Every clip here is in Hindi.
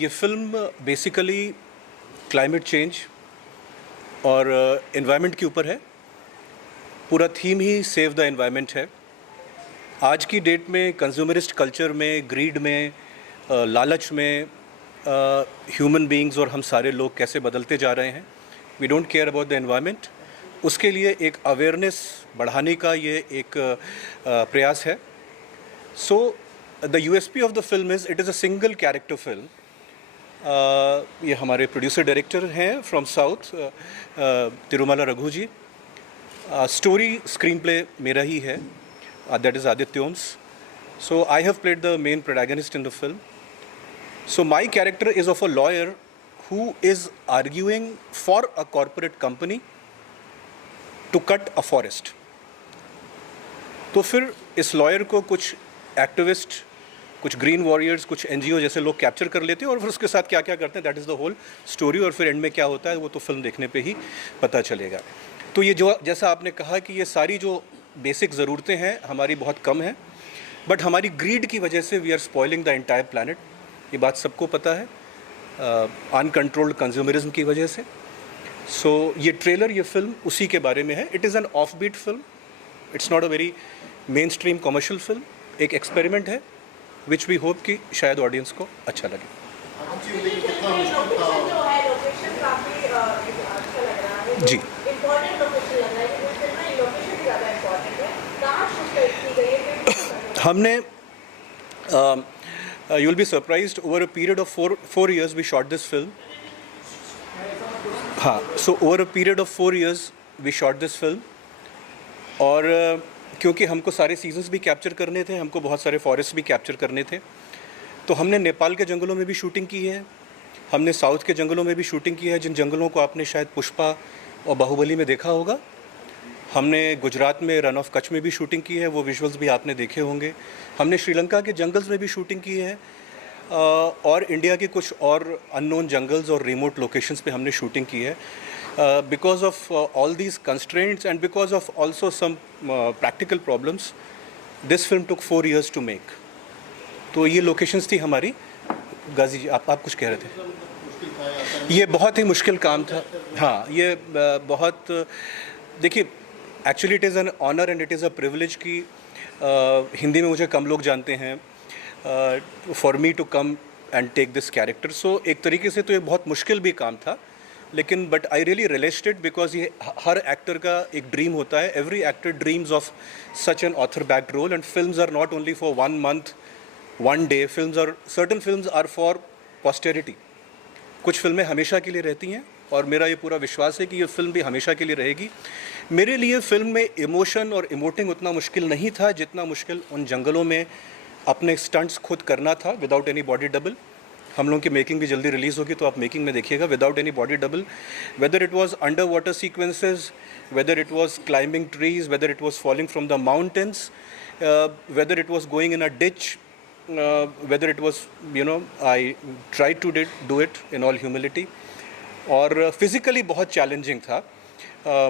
ये फिल्म बेसिकली क्लाइमेट चेंज और एनवायरनमेंट के ऊपर है। पूरा theme he save the environment है। आज की डेट में कंज्यूमरिस्ट कल्चर में, ग्रीड में, लालच में ह्यूमन बीइंग्स और हम सारे लोग कैसे बदलते जा रहे हैं। We don't care about the environment. उसके लिए एक अवेयरनेस बढ़ाने का ये एक प्रयास है। So the USP of the film is it is a single character film. ये हमारे प्रोड्यूसर डायरेक्टर हैं from south, Tirumala Raghu ji. Story screenplay मेरा ही है, that is Aditya Om's. So I have played the main protagonist in the film. So my character is of a lawyer who is arguing for a corporate company to cut a forest. तो फिर इस लॉयर को कुछ एक्टिविस्ट, कुछ ग्रीन वॉरियर्स, कुछ एनजीओ जैसे लोग कैप्चर कर लेते हैं और फिर उसके साथ क्या क्या करते हैं, that is the whole story. और फिर एंड में क्या होता है वो तो फिल्म देखने पे ही पता चलेगा। तो ये जो जैसा आपने कहा कि ये सारी जो बेसिक ज़रूरतें हैं हमारी बहुत कम हैं, बट हमारी ग्रीड की वजह से we are spoiling the entire planet. ये बात सबको पता है, अनकंट्रोल्ड कंज्यूमरिज्म की वजह से। सो ये ट्रेलर, ये फिल्म उसी के बारे में है। It is an off beat film, it's not a very mainstream commercial film. एक एक्सपेरिमेंट है विच वी होप कि शायद ऑडियंस को अच्छा लगे। जी, हमने you will be surprised, over a period of four years we shot this film. हाँ, so over a period of 4 years we shot this film. और क्योंकि हमको सारे सीजन्स भी कैप्चर करने थे, हमको बहुत सारे फॉरेस्ट भी कैप्चर करने थे, तो हमने नेपाल के जंगलों में भी शूटिंग की है, हमने साउथ के जंगलों में भी शूटिंग की है, जिन जंगलों को आपने शायद पुष्पा और बाहुबली में देखा होगा। हमने गुजरात में रन ऑफ कच्छ में भी शूटिंग की है, वो विजुअल्स भी आपने देखे होंगे। हमने श्रीलंका के जंगल्स में भी शूटिंग की है, और इंडिया के कुछ और अननोन जंगल्स और रिमोट लोकेशंस पे हमने शूटिंग की है। Because of all these constraints and because of also some practical problems, this film took 4 years to make. तो ये लोकेशंस थी हमारी। गाजी जी, आप कुछ कह रहे थे? ये बहुत ही मुश्किल काम था। हाँ, ये बहुत, देखिए, actually it is an honour and it is a privilege कि हिंदी में मुझे कम लोग जानते हैं, for me to come and take this character. So एक तरीके से तो ये बहुत मुश्किल भी काम था, लेकिन but I really related it because ये हर एक्टर का एक ड्रीम होता है। Every actor dreams of such an author backed role, and films are not only for 1 month 1 day। Films are, certain films are for posterity. कुछ फिल्में हमेशा के लिए रहती हैं, और मेरा ये पूरा विश्वास है कि ये फिल्म भी हमेशा के लिए रहेगी। मेरे लिए फिल्म में इमोशन और इमोटिंग उतना मुश्किल नहीं था जितना मुश्किल उन जंगलों में अपने स्टंट्स खुद करना था विदाउट एनी बॉडी डबल। हम लोगों की मेकिंग भी जल्दी रिलीज़ होगी, तो आप मेकिंग में देखिएगा, without any body double. Whether it was underwater sequences, whether it was climbing trees, whether it was falling from the mountains, whether it was going in a ditch, whether it was, you know, I try to do it in all humility. और फिज़िकली बहुत चैलेंजिंग था,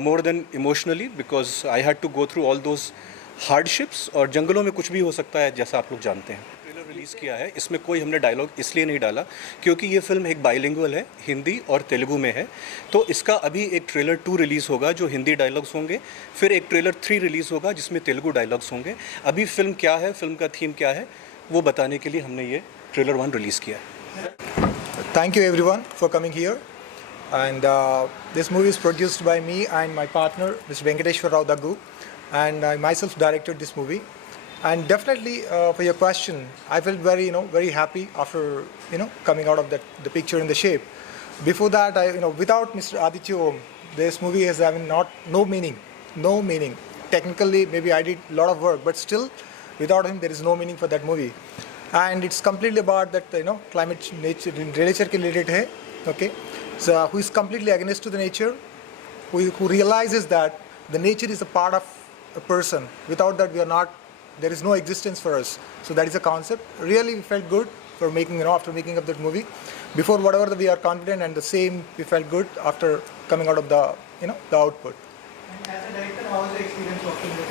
more than emotionally, because I had to go through all those hardships. और जंगलों में कुछ भी हो सकता है, जैसा आप लोग जानते हैं। ट्रेलर रिलीज़ किया है, इसमें कोई हमने डायलॉग इसलिए नहीं डाला क्योंकि ये फिल्म एक बाइलिंगुअल है, हिंदी और तेलुगु में है। तो इसका अभी एक ट्रेलर 2 रिलीज़ होगा जो हिंदी डायलॉग्स होंगे, फिर एक ट्रेलर 3 रिलीज़ होगा जिसमें तेलुगु डायलॉग्स होंगे। अभी फिल्म क्या है, फिल्म का थीम क्या है, वो बताने के लिए हमने ये ट्रेलर 1 रिलीज़ किया है। Thank you everyone for coming here. And this movie is produced by me and my partner, Mr. Venkateshwar Rao Daggu, and I myself directed this movie. And definitely, for your question, I felt very, very happy after, coming out of the picture in the shape. Before that, without Mr. Aditya Om, this movie has having no meaning. Technically, maybe I did a lot of work, but still, without him, there is no meaning for that movie. And it's completely about that, climate, nature ke related hai, okay? So who is completely against to the nature, who realizes that the nature is a part of a person. Without that, we are not. There is no existence for us. So that is a concept. Really, we felt good for making, after making up that movie. Before whatever we are confident, and the same we felt good after coming out of the, the output. And as a director, how was the experience working with?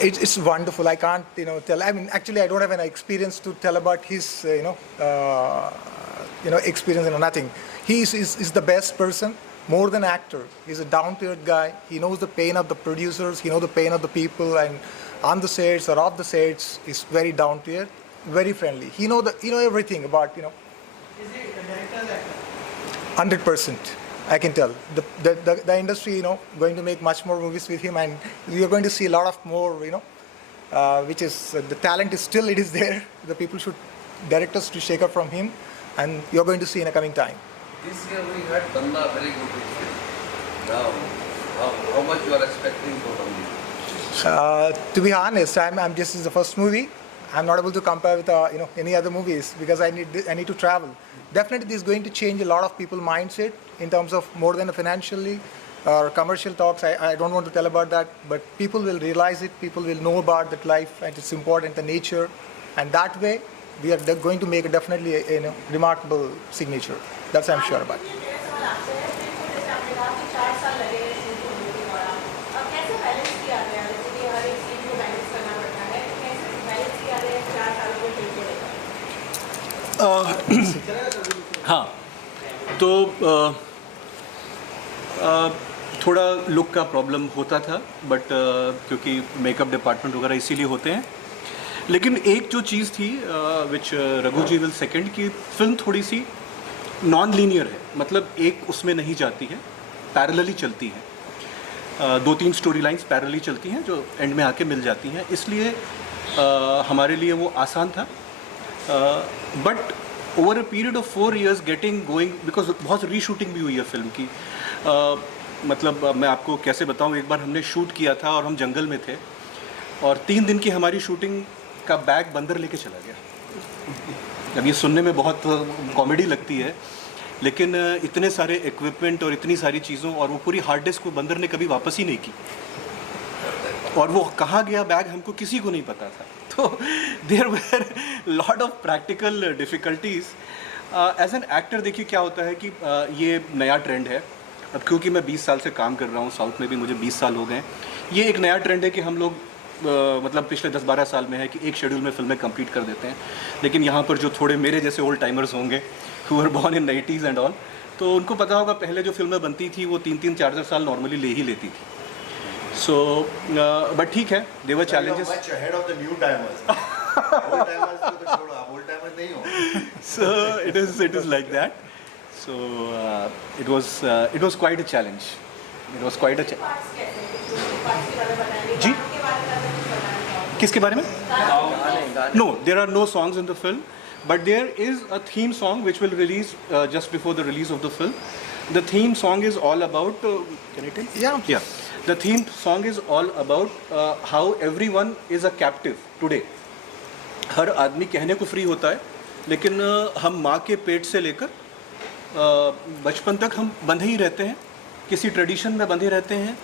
It's wonderful. I can't tell. I mean, actually, I don't have an experience to tell about his experience and nothing. He's the best person. More than actor, he's a down-to-earth guy. He knows the pain of the producers. He knows the pain of the people, and on the sets or off the sets, he's very down-to-earth, very friendly. He know everything about Is he a director's actor? 100%. I can tell the industry, going to make much more movies with him, and you're going to see a lot of more, which is the talent is still it is there. The people should directors to shake up from him, and you're going to see in a coming time. This year we had Danna, very good film. Now, how much you are expecting for Danna? To be honest, this is the first movie. I'm not able to compare with any other movies because I need to travel. Definitely, this is going to change a lot of people's mindset in terms of more than financially or commercial talks. I don't want to tell about that, but people will realize it. People will know about that life and its important, the nature, and that way we are going to make definitely a remarkable signature. That's I'm sure about. हाँ, तो थोड़ा लुक का प्रॉब्लम होता था, बट क्योंकि मेकअप डिपार्टमेंट वगैरह इसीलिए होते हैं. लेकिन एक जो चीज़ थी विच रघु जी विल सेकेंड की फिल्म थोड़ी सी नॉन लीनियर है, मतलब एक उसमें नहीं जाती है, पैरेलली चलती है. 2-3 स्टोरी लाइन्स पैरेलली चलती हैं जो एंड में आके मिल जाती हैं, इसलिए हमारे लिए वो आसान था. But over a period of 4 years getting going, because बहुत रीशूटिंग भी हुई है फिल्म की. मतलब मैं आपको कैसे बताऊं, एक बार हमने शूट किया था और हम जंगल में थे और 3 दिन की हमारी शूटिंग का बैग बंदर लेके चला गया. अब ये सुनने में बहुत कॉमेडी लगती है, लेकिन इतने सारे इक्विपमेंट और इतनी सारी चीज़ों और वो पूरी हार्ड डिस्क को बंदर ने कभी वापस ही नहीं की, और वो कहाँ गया बैग हमको किसी को नहीं पता था. तो there were lot of practical difficulties. As an actor देखिए क्या होता है कि ये नया ट्रेंड है. अब क्योंकि मैं 20 साल से काम कर रहा हूँ, साउथ में भी मुझे 20 साल हो गए, ये एक नया ट्रेंड है कि हम लोग मतलब पिछले 10-12 साल में है कि एक शेड्यूल में फिल्में कंप्लीट कर देते हैं. लेकिन यहाँ पर जो थोड़े मेरे जैसे ओल्ड टाइमर्स होंगे who were born in 90s and all, तो उनको पता होगा पहले जो फिल्में बनती थी वो 3-3, 4-4 साल नॉर्मली ले ही लेती थी. सो बट ठीक है, दे वर challenges. So it is like that. So it was quite a challenge. It was quite a जी किसके बारे में? No, there are no songs in the film, but there is a theme song which will release just before the release of the film. The theme song is all about. Can I tell? Yeah. The theme song is all about how everyone is a captive today. हर आदमी कहने को फ्री होता है, लेकिन हम माँ के पेट से लेकर बचपन तक हम बंधे ही रहते हैं, किसी ट्रेडिशन में बंधे रहते हैं,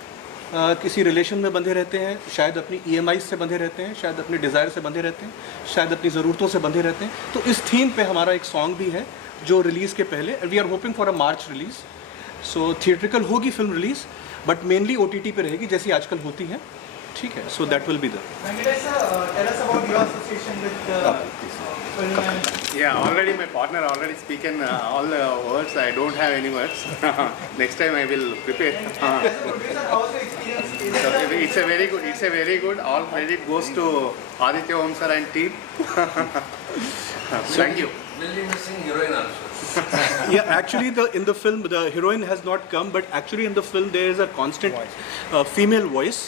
किसी रिलेशन में बंधे रहते हैं, शायद अपनी EMI से बंधे रहते हैं, शायद अपने डिज़ायर से बंधे रहते हैं, शायद अपनी ज़रूरतों से बंधे रहते हैं. तो इस थीम पे हमारा एक सॉन्ग भी है जो रिलीज़ के पहले, we are hoping for a March release. So theatrical होगी film release, but mainly OTT पे रहेगी जैसी आजकल होती है. ठीक है, so that will be the. Venkatesh sir, tell us about your association with film and Yeah, already my partner already speaking all the words. I don't have any words. Next time I will prepare. as a producer, how's the experience? Is it a It's a very good. It's a very good. All credit goes to Aditya Om sir and team. Thank you. Will be missing heroine also. Yeah, actually in the film the heroine has not come, but actually in the film there is a constant female voice.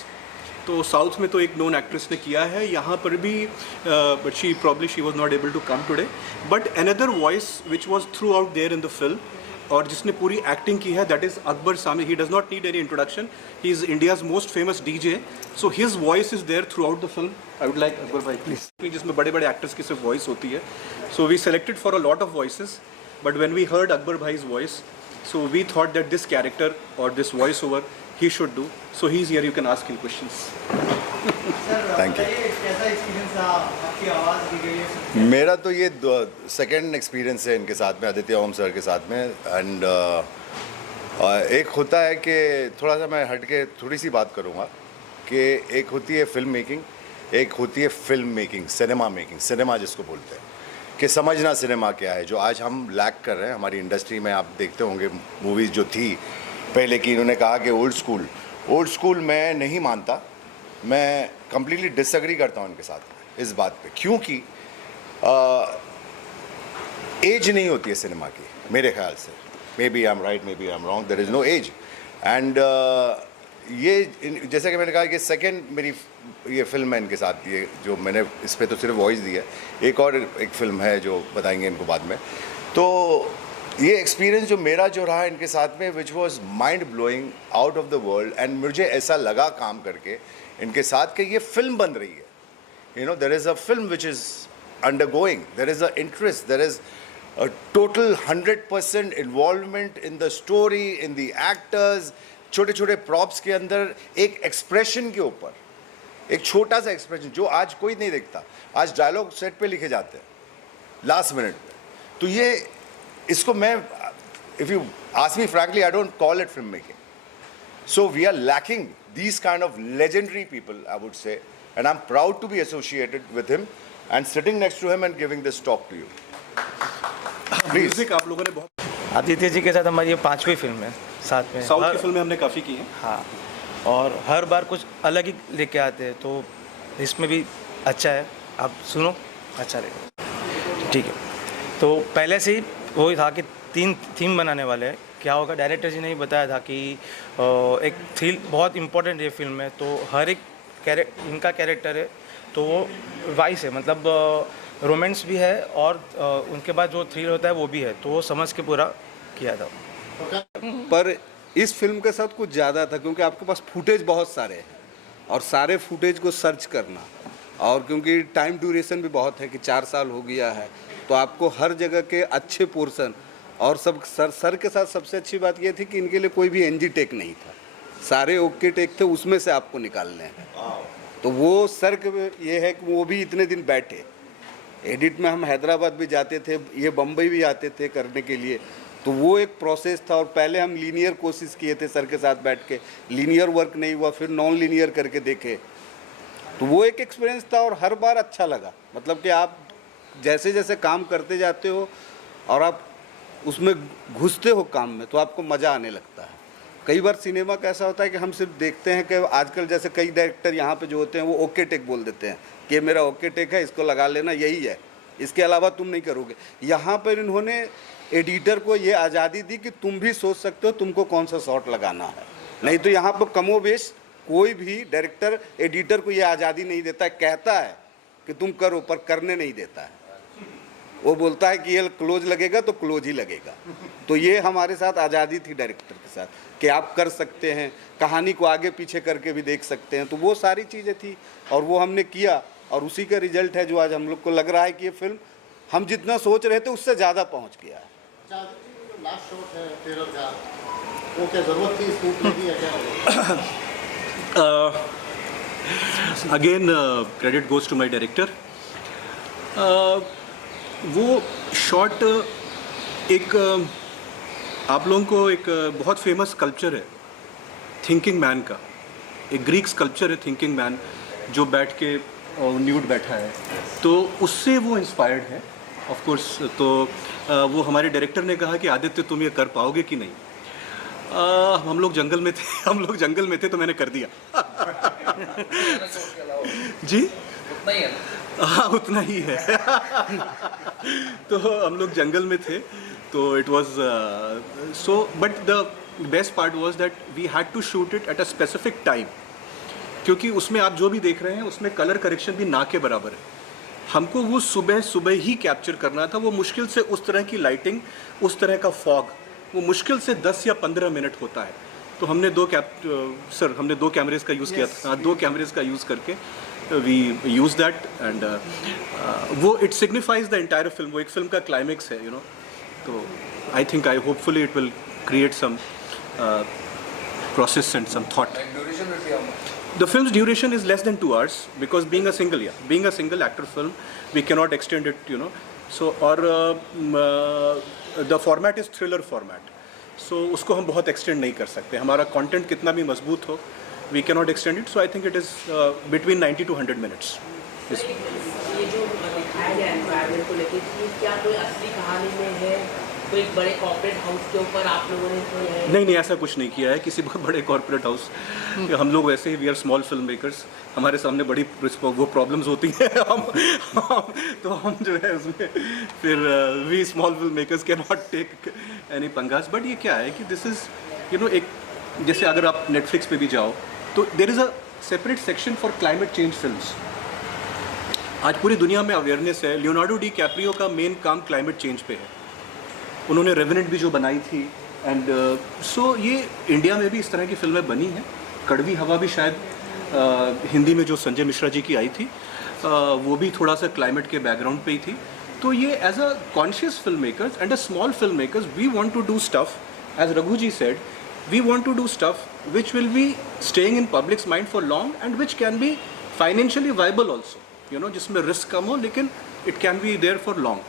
तो साउथ में तो एक नोन एक्ट्रेस ने किया है, यहाँ पर भी but she was not able to come today. But another voice which was throughout there in the film और जिसने पूरी एक्टिंग की है, that is Akbar Sami. He does not need any introduction. He is India's most famous DJ. So his voice is there throughout the film. I would like Akbar भाई प्लीज, जिसमें बड़े बड़े एक्टर्स की सिर्फ वॉइस होती है. So we selected for a lot of voices, but when we heard Akbar भाई's वॉइस, so we thought that this character or this voice over he should do. So he's here, you can ask him questions. sir, Thank you. बताइए कैसा एक्सपीरियंस रहा, आपकी आवाज़ दी गई है. मेरा तो ये सेकंड एक्सपीरियंस है इनके साथ में, आदित्य ओम सर के साथ में. एंड एक होता है कि थोड़ा सा मैं हट के थोड़ी सी बात करूँगा कि एक होती है फिल्म मेकिंग, एक होती है फिल्म मेकिंग, सिनेमा जिसको बोलते हैं, कि समझना सिनेमा क्या है, जो आज हम लैक कर रहे हैं हमारी इंडस्ट्री में। आप देखते होंगे मूवीज़ जो थी पहले की, इन्होंने कहा कि ओल्ड स्कूल मैं नहीं मानता, मैं कम्प्लीटली डिसएग्री करता हूँ इनके साथ इस बात पे, क्योंकि एज नहीं होती है सिनेमा की मेरे ख्याल से। Maybe I am right, maybe I am wrong, there is no age. And ये जैसा कि मैंने कहा कि सेकंड मेरी ये फिल्म है इनके साथ, ये जो मैंने इस पर तो सिर्फ वॉइस दी है, एक और एक फिल्म है जो बताएंगे इनको बाद में। तो ये एक्सपीरियंस जो मेरा जो रहा इनके साथ में, which was mind blowing, out of the world. And मुझे ऐसा लगा काम करके इनके साथ कि ये फिल्म बन रही है, you know, there is a film which is undergoing, there is a interest, there is a total 100% involvement in the story, in the actors, छोटे छोटे प्रॉप्स के अंदर एक एक्सप्रेशन के ऊपर, एक छोटा सा एक्सप्रेशन जो आज कोई नहीं देखता। आज डायलॉग सेट पे लिखे जाते हैं लास्ट मिनट पे। तो ये इसको मैं, if you ask me frankly, I don't call it film making. So we are lacking these kind of legendary people, I would say, and I'm proud to be associated with him and sitting next to him and giving this talk to you. Please. Music आप लोगों ने बहुत, आदित्य जी के साथ हमारी ये 5वीं फिल्म है साथ में। साउथ की फिल्में हमने काफ़ी की हैं। हाँ, और हर बार कुछ अलग ही लेके आते हैं, तो इसमें भी अच्छा है, आप सुनो, अच्छा रहेगा। ठीक है, तो पहले से ही वही था कि 3 थीम बनाने वाले हैं। क्या होगा, डायरेक्टर जी ने ही बताया था कि एक थ्रिल बहुत इम्पोर्टेंट ये फिल्म है, तो हर एक इनका कैरेक्टर है तो वो वाइस है, मतलब रोमांस भी है और उनके बाद जो थ्रिल होता है वो भी है, तो वो समझ के पूरा किया था। पर इस फिल्म के साथ कुछ ज़्यादा था, क्योंकि आपके पास फुटेज बहुत सारे हैं और सारे फुटेज को सर्च करना, और क्योंकि टाइम ड्यूरेशन भी बहुत है कि 4 साल हो गया है, तो आपको हर जगह के अच्छे पोर्शन और सब सर के साथ सबसे अच्छी बात ये थी कि इनके लिए कोई भी एनजी टेक नहीं था, सारे ओके टेक थे, उसमें से आपको निकालने हैं। तो वो सर के ये है कि वो भी इतने दिन बैठे, एडिट में हम हैदराबाद भी जाते थे, ये बम्बई भी आते थे करने के लिए, तो वो एक प्रोसेस था। और पहले हम लीनियर कोशिश किए थे सर के साथ बैठ के, लीनियर वर्क नहीं हुआ, फिर नॉन लीनियर करके देखे, तो वो एक एक्सपीरियंस था और हर बार अच्छा लगा। मतलब कि आप जैसे जैसे काम करते जाते हो और आप उसमें घुसते हो काम में, तो आपको मज़ा आने लगता है। कई बार सिनेमा का ऐसा होता है कि हम सिर्फ देखते हैं कि आजकल जैसे कई डायरेक्टर यहाँ पे जो होते हैं वो ओके टेक बोल देते हैं कि मेरा ओके टेक है, इसको लगा लेना, यही है, इसके अलावा तुम नहीं करोगे। यहाँ पर इन्होंने एडिटर को ये आज़ादी दी कि तुम भी सोच सकते हो तुमको कौन सा शॉट लगाना है। नहीं तो यहाँ पर कमोबेश कोई भी डायरेक्टर एडिटर को ये आज़ादी नहीं देता है, कहता है कि तुम करो, पर करने नहीं देता है। वो बोलता है कि ये क्लोज लगेगा तो क्लोज ही लगेगा। तो ये हमारे साथ आज़ादी थी डायरेक्टर के साथ कि आप कर सकते हैं, कहानी को आगे पीछे करके भी देख सकते हैं। तो वो सारी चीज़ें थी और वो हमने किया, और उसी का रिजल्ट है जो आज हम लोग को लग रहा है कि ये फिल्म हम जितना सोच रहे थे उससे ज़्यादा पहुंच गया है। लास्ट शॉट है ट्रेलर का, वो क्या ज़रूरत थी स्कूप लगी है क्या? Again credit goes to my director. वो शॉट एक आप लोगों को एक बहुत फेमस स्कल्पचर है थिंकिंग मैन का, एक ग्रीक स्कल्पचर है थिंकिंग मैन जो बैठ के न्यूड बैठा है, तो उससे वो इंस्पायर्ड है ऑफ कोर्स। तो वो हमारे डायरेक्टर ने कहा कि आदित्य तुम ये कर पाओगे कि नहीं। हम लोग जंगल में थे तो मैंने कर दिया। जी उतना ही है ना? हाँ उतना ही है। तो हम लोग जंगल में थे, तो it was so, but the best part was that we had to shoot it at a specific time, क्योंकि उसमें आप जो भी देख रहे हैं उसमें कलर करेक्शन भी ना के बराबर है। हमको वो सुबह ही कैप्चर करना था। वो मुश्किल से उस तरह की लाइटिंग, उस तरह का फॉग, वो मुश्किल से 10 या 15 मिनट होता है। तो हमने दो कैमरेज का यूज़ किया था, 2 कैमरेज का यूज़ करके वी यूज दैट, एंड वो it signifies the entire film. वो एक फिल्म का क्लाइमेक्स है, यू नो। तो I think hopefully it will create some process and some thought. And duration will be how much? The film's duration is less than 2 hours because being a single actor film, we cannot extend it, you know. So the format is thriller format. So उसको हम बहुत extend नहीं कर सकते। हमारा content कितना भी मजबूत हो, we cannot extend it. So I think it is between 90 to 100 minutes. ये जो दिखाया गया एनवायरनमेंट को लेके कि क्या कोई असली कहानी में है, कोई बड़े कॉर्पोरेट हाउस के ऊपर आप लोगों ने कोई है? नहीं, ऐसा कुछ नहीं किया है किसी बहुत बड़े कॉर्पोरेट हाउस। हम लोग वैसे ही we are small film makers, हमारे सामने बड़ी वो प्रॉब्लम्स होती हैं तो हम जो है उसमें फिर we small film makers can not take any पंगास। बट ये क्या है कि दिस इज़ एक जैसे अगर आप नेटफ्लिक्स पे भी जाओ तो there is a separate section for climate change films. आज पूरी दुनिया में अवेयरनेस है। लियोनार्डो डी कैप्रियो का मेन काम क्लाइमेट चेंज पे है। उन्होंने रेवेनेंट भी जो बनाई थी एंड सो ये इंडिया में भी इस तरह की फिल्में बनी हैं। कड़वी हवा भी शायद हिंदी में जो संजय मिश्रा जी की आई थी वो भी थोड़ा सा क्लाइमेट के बैकग्राउंड पे ही थी। तो ये as a conscious film makers and a small film makers we want to do stuff, as Raghu ji said, we want to do stuff which will be staying in public's mind for long and which can be financially viable also, जिसमें रिस्क कम हो लेकिन it can be there for long.